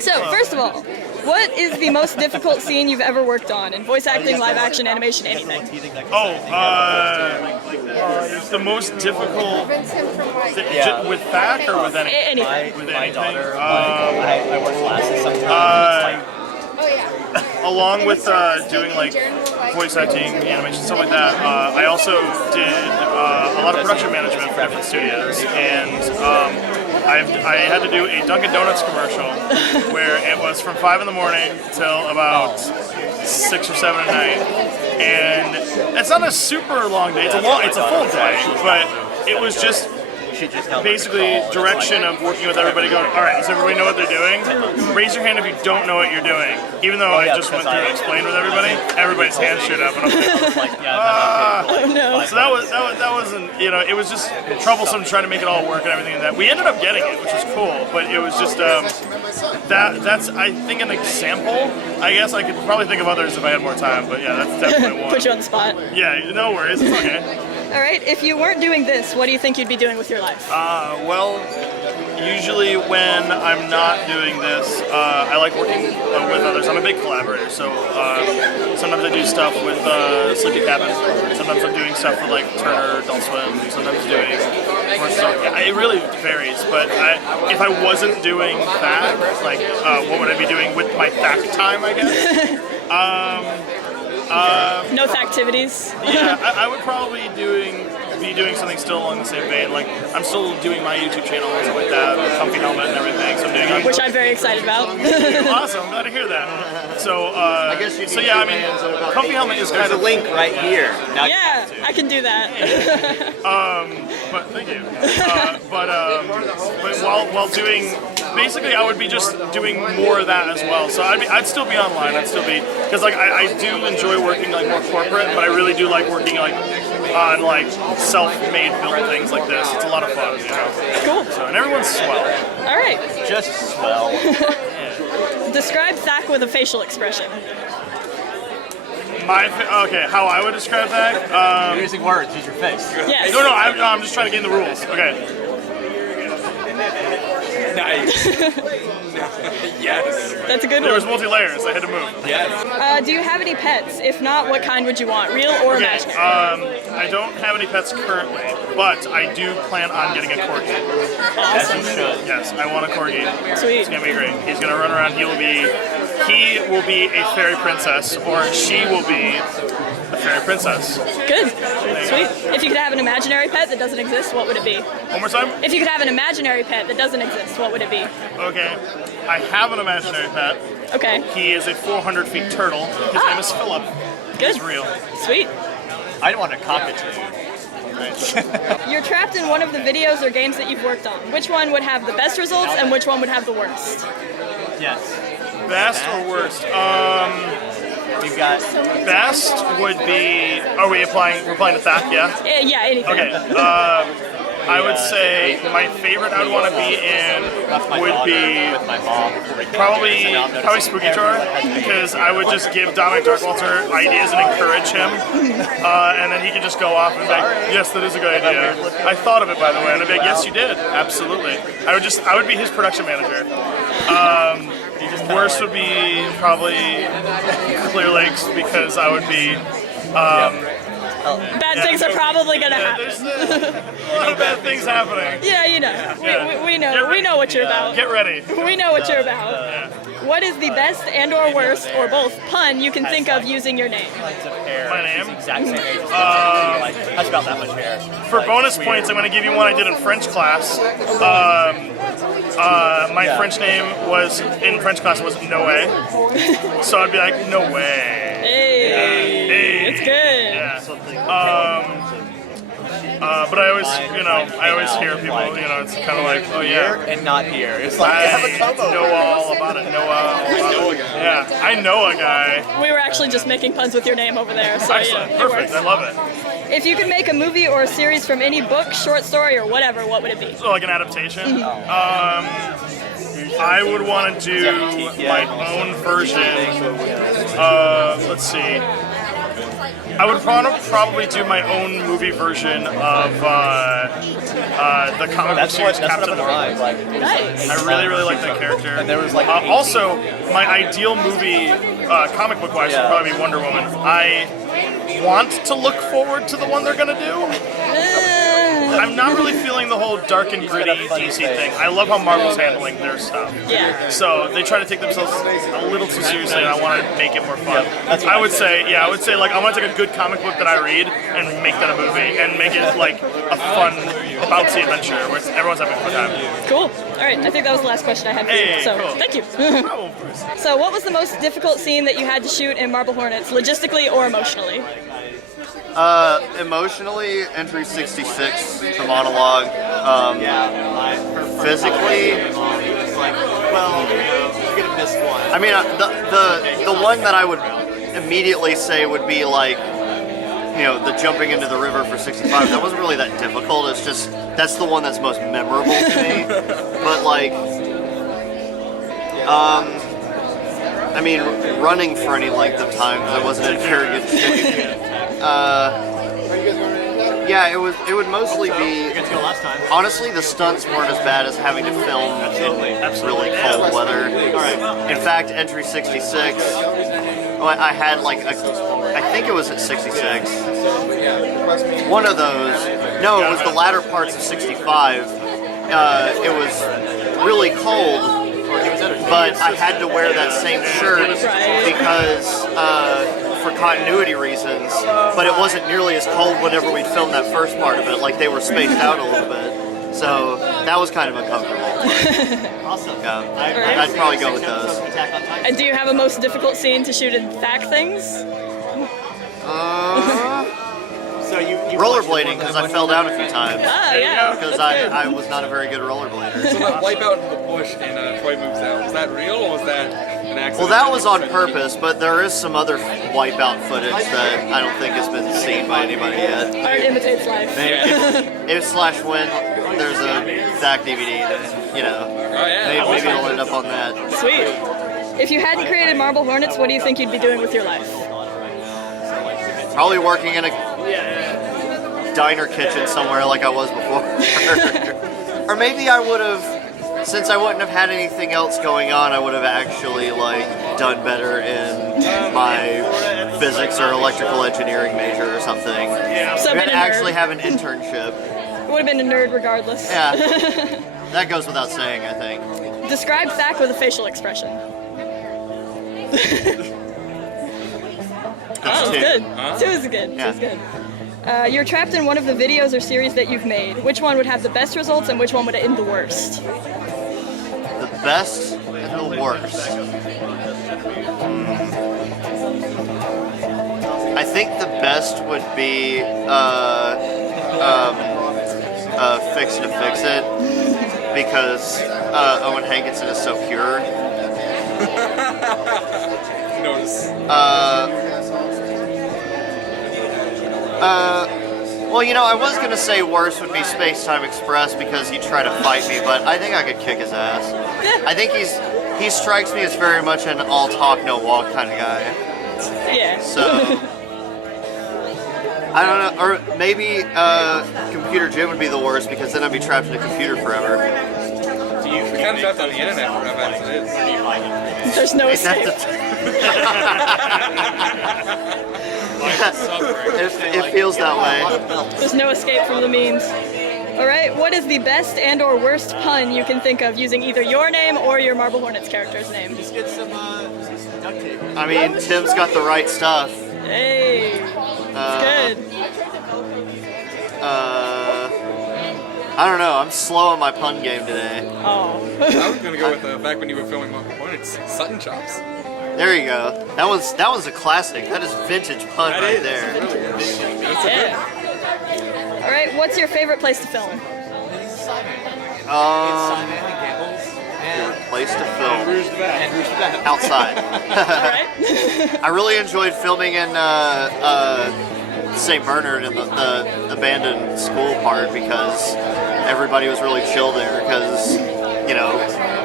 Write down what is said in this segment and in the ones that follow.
So, first of all, what is the most difficult scene you've ever worked on in voice acting, live action, animation, anything? The most difficult with THAC or with anything? Anything. My daughter, I wear glasses sometimes. Along with doing like voice acting, animation, stuff like that, I also did a lot of production management for different studios, and I had to do a Dunkin' Donuts commercial where it was from 5 in the morning till about 6 or 7 at night, and it's not a super long day. It's a full day, but it was just basically direction of working with everybody going, all right, does everybody know what they're doing? Raise your hand if you don't know what you're doing. Even though I just went through and explained with everybody, everybody's hands shoot up, and I'm like, Oh no. so that wasn't, it was just troublesome trying to make it all work and everything like that. We ended up getting it, which was cool, but it was just, that's, I think, an example. I guess I could probably think of others if I had more time, but yeah, that's definitely one. Put you on the spot. Yeah, no worries, it's okay. Alright, if you weren't doing this, what do you think you'd be doing with your life? Well, usually when I'm not doing this, I like working with others. I'm a big collaborator, so sometimes I do stuff with Sleepy Cabin. Sometimes I'm doing stuff for like Turner, Adult Swim. Sometimes doing more stuff. Yeah, it really varies, but if I wasn't doing that, like what would I be doing with my THAC time, I guess? No activities. Yeah, I would probably be doing something still along the same vein. Like, I'm still doing my YouTube channel and stuff like that, with Comfy Helmet and everything. So I'm doing Which I'm very excited about. Awesome, glad to hear that. So, yeah, I mean, Comfy Helmet is kind of a link right here. Now yeah, I can do that. but thank you. But while doing, basically, I would be just doing more of that as well. So I'd still be online. I'd still be, because like I do enjoy working like more corporate, but I really do like working like on like self-made built things like this. It's a lot of fun, Cool. So, and everyone's swell. All right. just swell. Describe THAC with a facial expression. Okay, how I would describe that? You're using words. Use your face. Yes. No, I'm just trying to get in the rules. Okay. Nice. Yes. That's a good There was one. multi-layers. I had to move. Yes. Do you have any pets? If not, what kind would you want? Real or imaginary? I don't have any pets currently, but I do plan on getting a corgi. Awesome. You should. Yes, I want a corgi. Sweet. It's gonna be great. He's gonna run around. He will be a fairy princess, or she will be a fairy princess. Good. Sweet. If you could have an imaginary pet that doesn't exist, what would it be? One more time. If you could have an imaginary pet that doesn't exist, what would it be? Okay, I have an imaginary pet. Okay. He is a 400 feet turtle. His name is Philip. Good. He's real. Sweet. I don't want a cockatoo. You're trapped in one of the videos or games that you've worked on. Which one would have the best results and which one would have the worst? Yes. Best or worst? We've got. Best would be. Are we applying? We're applying to THAC, yeah. Yeah, anything. Okay. I would say my favorite I would want to be in would be with my mom. probably Spooky Drawer, because I would just give Dominic Darkwalter ideas and encourage him, and then he could just go off and be like, yes, that is a good idea. I thought of it, by the way, and I'd be like, yes, you did, absolutely. I would be his production manager. Worst would be probably Clear Lakes, because I would be. Bad things are probably gonna happen. There's a lot of bad things happening. Yeah, you know. Yeah. We know. We know what you're about. Get ready. We know what you're about. What is the best and or worst, or both, pun you can think of using your name? My name? Exact same age. That's about that much hair. For bonus points, I'm going to give you one I did in French class. My French name in French class was Noé. So I'd be like, no way. Hey. It's good. Yeah. But I always hear people, it's kind of like, oh yeah. Here and not here. It's like I have a combo. Know all about it. Yeah, I know a guy. We were actually just making puns with your name over there, so Excellent. yeah, it Perfect. works. I love it. If you could make a movie or a series from any book, short story, or whatever, what would it be? So like an adaptation. I would want to do my own version. Let's see. I would probably do my own movie version of the comic book series Captain Marvel. Nice. I really like that character. And there was like also, my ideal movie, comic book wise, would probably be Wonder Woman. I want to look forward to the one they're gonna do. I'm not really feeling the whole dark and gritty DC thing. I love how Marvel's handling their stuff. Yeah. So they try to take themselves a little too seriously, and I want to make it more fun. I would say like I want to take a good comic book that I read and make that a movie and make it like a fun, bouncy adventure where everyone's having a fun time. Cool. All right, I think that was the last question I had for you. Hey, So cool. thank you. Oh, of course. So what was the most difficult scene that you had to shoot in Marble Hornets, logistically or emotionally? Emotionally, entry 66, the monologue. Physically, well, you're gonna miss one. I mean, the one that I would immediately say would be like, you know, the jumping into the river for 65. That wasn't really that difficult. It's just that's the one that's most memorable to me. But like, I mean, running for any length of time because I wasn't in very good shape. Yeah, it would mostly be. Honestly, the stunts weren't as bad as having to film in really cold weather. In fact, entry 66, I had like I think it was at 66. One of those. No, it was the latter parts of 65. It was really cold. But I had to wear that same shirt because for continuity reasons, but it wasn't nearly as cold whenever we filmed that first part of it. Like they were spaced out a little bit, so that was kind of uncomfortable. Awesome. Yeah, I'd probably go with those. And do you have a most difficult scene to shoot in THAC things? So you Rollerblading, because I fell down a few times. Ah, yeah. Because I was not a very good rollerblader. So that wipeout in the bush in Troy Moves Out, was that real or was that an accident? Well, that was on purpose, but there is some other wipeout footage that I don't think has been seen by anybody yet. Art imitates life. If/when there's a THAC DVD, then, you know, maybe it'll end up on that. Sweet. If you hadn't created Marble Hornets, what do you think you'd be doing with your life? Probably working in a diner kitchen somewhere like I was before. Or maybe I would have, since I wouldn't have had anything else going on, I would have actually like done better in my physics or electrical engineering major or something. So I'd actually have an internship. Would have been a nerd regardless. Yeah. That goes without saying, I think. Describe THAC with a facial expression. Oh, good. Two is good. Yeah. Two is good. You're trapped in one of the videos or series that you've made. Which one would have the best results and which one would end the worst? The best and the worst. I think the best would be Fix It to Fix It, because Owen Hankinson is so pure. Notice. Well, you know, I was gonna say worse would be Space Time Express because he'd try to fight me, but I think I could kick his ass. I think he strikes me as very much an all talk, no walk kind of guy. Yeah. So I don't know, or maybe Computer Jim would be the worst because then I'd be trapped in a computer forever. You're kind of trapped on the internet forever as it is. There's no escape. It feels that way. There's no escape from the memes. All right, what is the best and or worst pun you can think of using either your name or your Marble Hornets character's name? Just get some duct tape. I mean, Tim's got the right stuff. Hey, it's good. I don't know, I'm slow on my pun game today. Oh. I was gonna go with back when you were filming Marble Hornets, Sutton Chops. There you go. That was a classic. That is vintage pun right there. Yeah. All right, what's your favorite place to film? Place to film. Outside. All right. I really enjoyed filming in St. Bernard in the abandoned school part because everybody was really chill there because, you know,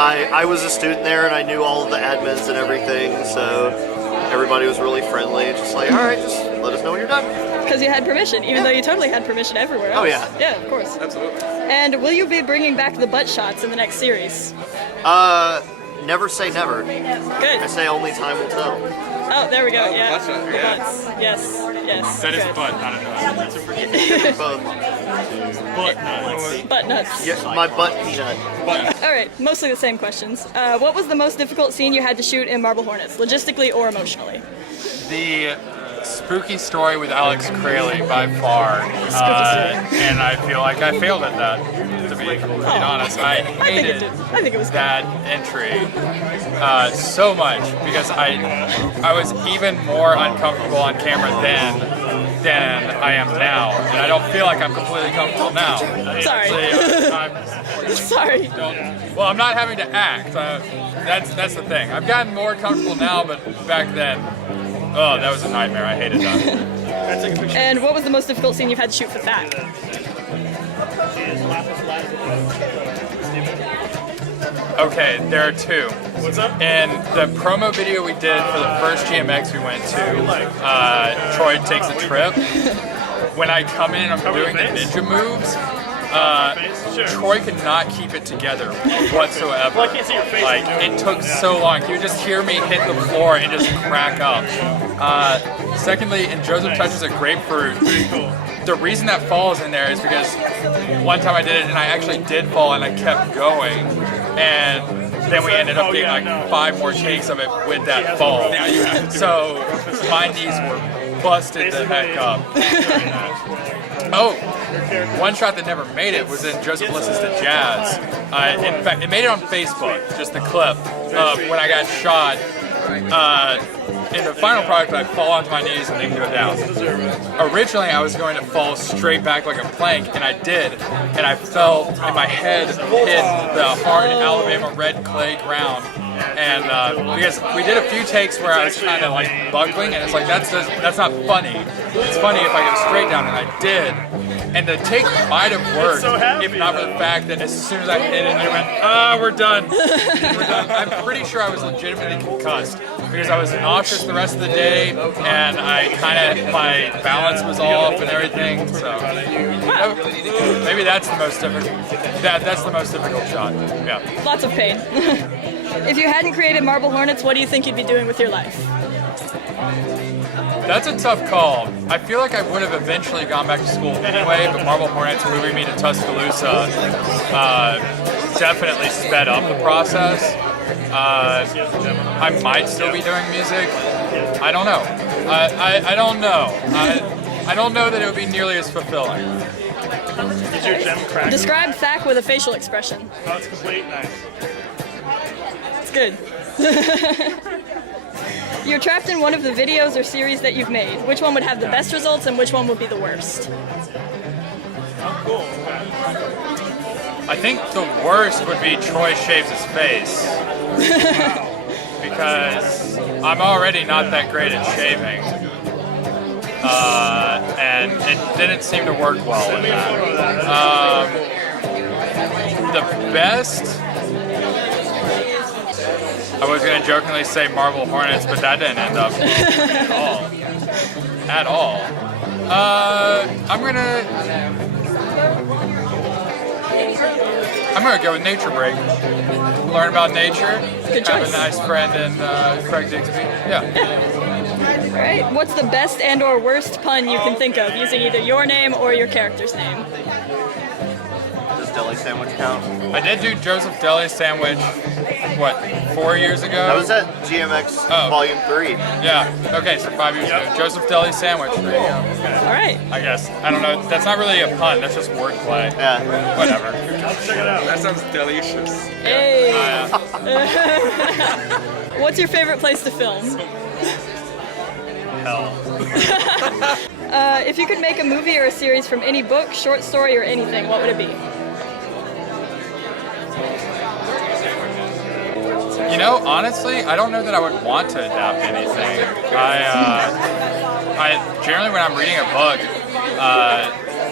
I was a student there and I knew all of the admins and everything, so everybody was really friendly. Just like, all right, just let us know when you're done. Because you had permission, even though you totally had permission everywhere else. Oh, yeah. Yeah, of course. Absolutely. And will you be bringing back the butt shots in the next series? Never say never. Good. I say only time will tell. Oh, there we go. Oh, Yeah. butt shot, The yeah. butts. Yes. Yes. That is a Good. butt, not a nut. Both. Butt nuts. Butt nuts. Yeah, my butt peanut. All right, mostly the same questions. What was the most difficult scene you had to shoot in Marble Hornets, logistically or emotionally? The spooky story with Alex Crayley by far, and I feel like I failed at that, to be completely honest. I hated I think it was good. that entry so much because I was even more uncomfortable on camera then than I am now, and I don't feel like I'm completely comfortable now. Sorry. I'm Sorry. well, I'm not having to act. That's the thing. I've gotten more comfortable now, but back then, oh, that was a nightmare. I hated that. And what was the most difficult scene you've had to shoot for THAC? Okay, there are two. What's up? In the promo video we did for the first GMX we went to, Troy Takes a Trip. When I come in and I'm doing the ninja moves, Troy could not keep it together whatsoever. Well, I can't see your face. Like, it took so long. He would just hear me hit the floor and just crack up. Secondly, in Joseph Touches a Grapefruit, the reason that fall is in there is because one time I did it and I actually did fall and I kept going, and then we ended up getting like 5 more takes of it with that fall. So my knees were busted the heck up. Oh, one shot that never made it was in Joseph Listens to Jazz. In fact, it made it on Facebook, just the clip of when I got shot. In the final product, I fall onto my knees and then go down. Originally, I was going to fall straight back like a plank, and I did, and I fell, and my head hit the hard Alabama red clay ground. And because we did a few takes where I was kind of like buckling, and it's like, that's not funny. It's funny if I go straight down, and I did. And the take might have worked if not for the fact that as soon as I hit it, I went, we're done. We're done. I'm pretty sure I was legitimately concussed because I was nauseous the rest of the day, and my balance was off and everything. So maybe that's the most difficult. That's the most difficult shot. Yeah. Lots of pain. If you hadn't created Marble Hornets, what do you think you'd be doing with your life? That's a tough call. I feel like I would have eventually gone back to school anyway, but Marble Hornets moving me to Tuscaloosa definitely sped up the process. I might still be doing music. I don't know. I don't know. I don't know that it would be nearly as fulfilling. Is your gem cracked? Describe THAC with a facial expression. Oh, it's complete. Nice. It's good. You're trapped in one of the videos or series that you've made. Which one would have the best results and which one would be the worst? Oh, cool. I think the worst would be Troy shaves his face. Because I'm already not that great at shaving. And it didn't seem to work well in that. The best... I was going to jokingly say Marble Hornets, but that didn't end up at all. I'm gonna go with Nature Break. Learn about nature. Good Have choice. a nice friend in Craig Digsby. Yeah. All right. What's the best and/or worst pun you can think of using either your name or your character's name? Does deli sandwich count? I did do Joseph Deli Sandwich, what, 4 years ago? That was at GMX Volume 3. Yeah. Okay, so 5 years ago. Joseph Deli Sandwich. There you go. All right. I guess. I don't know. That's not really a pun. That's just wordplay. Yeah. Whatever. Check it out. That sounds delicious. Hey. What's your favorite place to film? Hell. If you could make a movie or a series from any book, short story, or anything, what would it be? You know, honestly, I don't know that I would want to adapt anything. I generally, when I'm reading a book,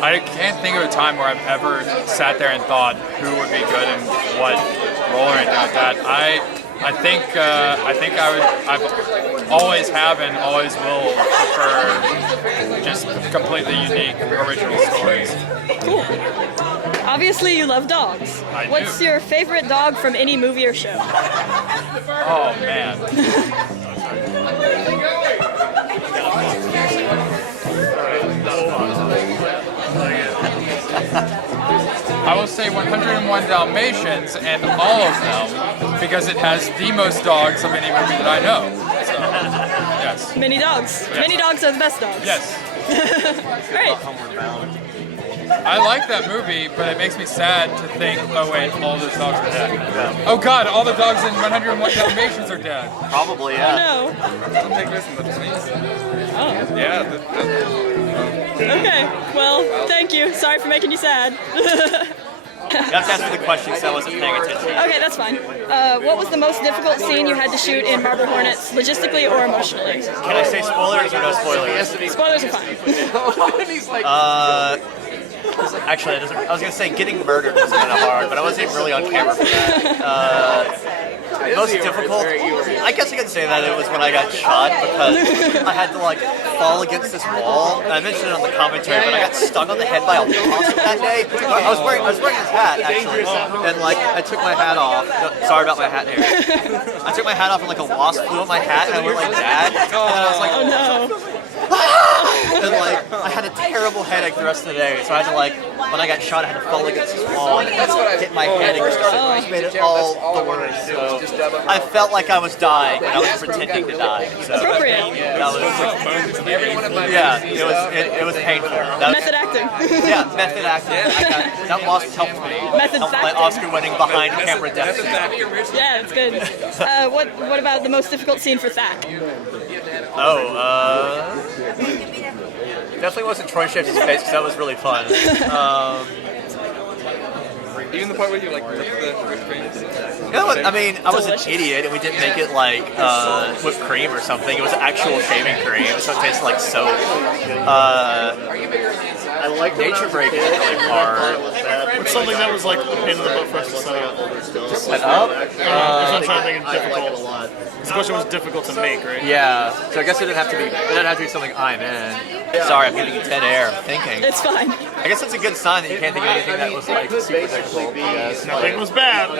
I can't think of a time where I've ever sat there and thought who would be good and what roll right now with that. I think I've always have and always will prefer just completely unique original stories. Cool. Obviously, you love dogs. I do. What's your favorite dog from any movie or show? Oh man. I will say 101 Dalmatians and all of them because it has the most dogs of any movie that I know. So, yes. Many dogs. Yes. Many dogs are the best dogs. Yes. Great. I like that movie, but it makes me sad to think, oh wait, all those dogs are dead. Oh god, all the dogs in 101 Dalmatians are dead. Probably, yeah. No. Don't take this in the face. Oh. Yeah. Okay. Well, thank you. Sorry for making you sad. You have to ask me the question because I wasn't paying attention. Okay, that's fine. What was the most difficult scene you had to shoot in Marble Hornets, logistically or emotionally? Can I say spoilers or no spoilers? Spoilers are fine. Actually, it doesn't, I was going to say getting murdered was kind of hard, but I wasn't even really on camera for that. Most difficult, I guess I could say that it was when I got shot because I had to like fall against this wall. And I mentioned it on the commentary, but I got stung on the head by a wasp that day. I was wearing this hat actually, and like I took my hat off. No, sorry about my hat hair. I took my hat off and like a wasp flew on my hat and I went like that. And I was like, Oh no. and like I had a terrible headache the rest of the day, so I had to like when I got shot, I had to fall against this wall and hit my head and it made it all the worse. So I felt like I was dying and I was pretending to die. So Appropriate. that was yeah, it was painful. That was, Method acting. yeah, method acting. That wasp helped me. Method Helped my acting. Oscar-winning behind camera death. Yeah, it's good. What about the most difficult scene for THAC? Definitely wasn't Troy Shaffer's face because that was really fun. Even the part where you like lick the whipped cream. You know what? I mean, I was an idiot and we didn't make it like whipped cream or something. It was actual shaving cream, so it tasted like soap. I like Nature Break is really hard. It's something that was like a pain in the butt for us to set up. Set up? I'm trying to think of difficult. This question was difficult to make, right? Yeah. So I guess it didn't have to be something I'm in. Sorry, I'm getting dead air. I'm thinking. It's fine. I guess that's a good sign that you can't think of anything that was like super difficult. Nothing was bad.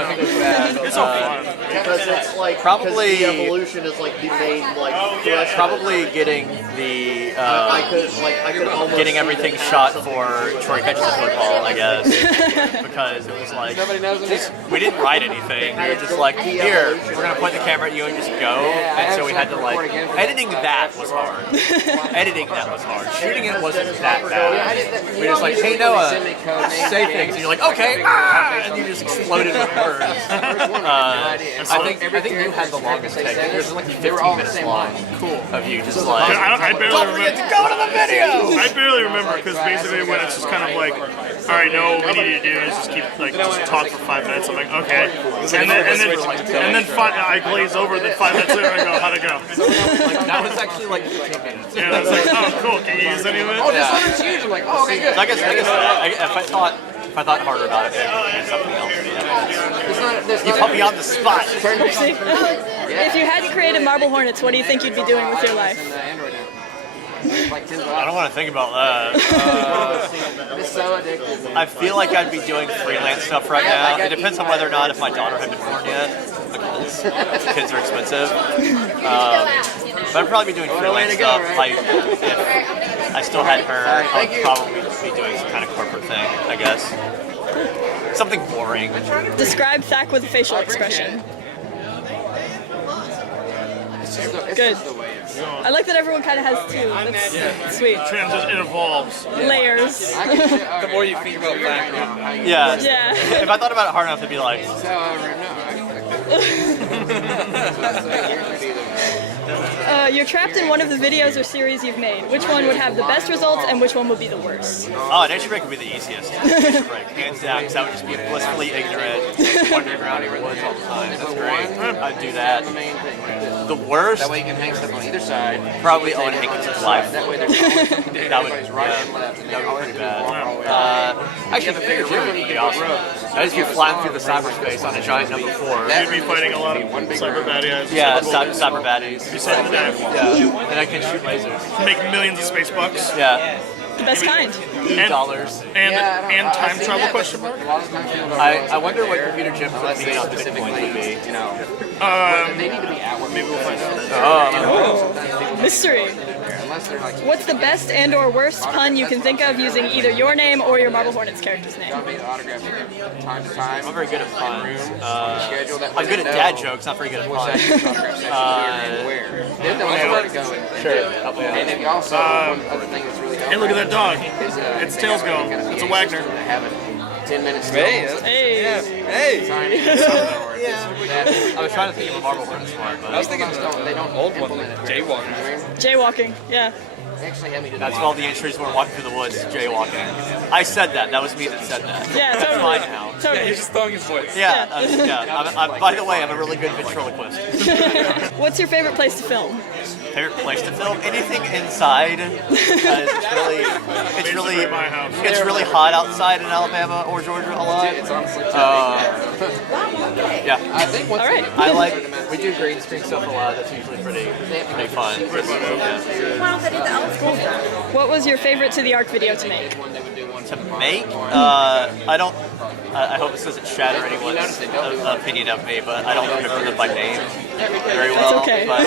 It's all fun. Because it's like Probably- because the evolution is like the main like thrust. Probably getting the I could almost getting see everything that shot for Troy Catches the Football, I guess, because it was like we didn't write anything. We were just like, here, we're gonna point the camera at you and just go. And so we had to like editing that was hard. Editing that was hard. Shooting it wasn't that bad. We were just like, hey Noah, say things, and you're like, okay, and you just exploded with words. I think you had the longest take. Yours was like 15 minutes long. Cool. Of you just like. I barely Don't forget remember. to go to the video! I barely remember because basically when it's just kind of like, all right, no, what we need to do is just keep like just talk for 5 minutes. I'm like, okay, and then I glaze over. Then 5 minutes later, I go, how'd it go? Like, that was actually like 15 minutes. Yeah, I was like, oh, cool. Can you use any of it? It's huge. I'm like, oh, okay, good. So I guess if I thought harder about it, maybe I could something else. You put me on the spot. Oopsie. If you hadn't created Marble Hornets, what do you think you'd be doing with your life? I don't want to think about that. I feel like I'd be doing freelance stuff right now. It depends on whether or not if my daughter had been born yet, because kids are expensive. But I'd probably be doing freelance stuff. Like if I still had her, I'd probably be doing some kind of corporate thing, I guess. Something boring. Describe THAC with a facial expression. Good. I like that everyone kind of has two. That's sweet. It evolves. Layers. The more you think about that, Yeah. Yeah. If I thought about it hard enough, it'd be like, You're trapped in one of the videos or series you've made. Which one would have the best results and which one would be the worst? Oh, Nature Break would be the easiest. Nature Break, hands down, because I would just be blissfully ignorant, wandering around in the woods all the time. That's great. I'd do that. The worst? That way you can hang stuff on either side. Probably Owen Hankinson's life. That way there's always something to do. That would, Everybody's right yeah, and left. that would be pretty bad. Actually, the bigger room would be awesome. I just be flying through the cyberspace on a giant number 4. You'd be fighting a lot of cyber baddies. Yeah, cyber baddies. You saved the day. Yeah, and I can shoot lasers. Make millions of space bucks. Yeah. The best kind. $8. And time travel question mark? I wonder what computer gyms would be on Bitcoin would be. You know, they need to be at work. Maybe we'll find out. Mystery. Unless they're like, What's the best and or worst pun you can think of using either your name or your Marble Hornets character's name? I'll make autographs time to time. I'm very good at puns. Schedule that I'm good at dad jokes, not very good at puns. Then they'll know where to go. Sure. And then also, one other thing that's really helpful. Hey, look at that dog. Is, Its tail's going. It's a Wagner. Have it 10 minutes. Hey, Hey. I was trying to think of a Marble Hornets one, I but was thinking They don't old one, implement like it. jaywalking. Jaywalking. Yeah. Actually, have me do that's all the entries when we're walking through the woods, jaywalking. I said that. That was me that said that. Yeah, That's totally. mine now. Yeah, Totally. he's just throwing his voice. Yeah, by the way, I'm a really good ventriloquist. What's your favorite place to film? Favorite place to film? Anything inside. It's really hot outside in Alabama or Georgia a lot. Yeah. I think once All right. We do green screen stuff a lot. That's usually pretty fun. Yeah. What was your favorite to the Ark video to make? To make, I hope this doesn't shatter anyone's opinion of me, but I don't remember them by name very well. okay. But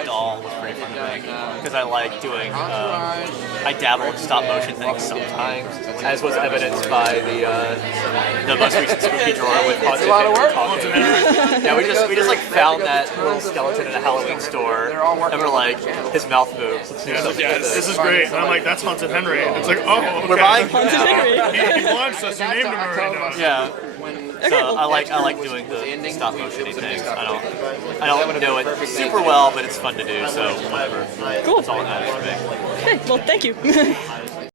the doll was pretty fun to make because I like doing. I dabble in stop motion things sometimes, as was evidenced by the most recent spooky drawer with Haunted talking. Yeah, we just like found that little skeleton in a Halloween store, and we're like, his mouth moves. Let's do something with This it. is great. And I'm like, that's Haunted Henry. And it's like, oh, okay. We're buying Haunted Henry. He launched us. You named him already now. Yeah. Okay, So well, I like doing the stop motion things. I don't know it super well, but it's fun to do. So whatever. Cool. That's all that matters to me. Okay, well, thank you.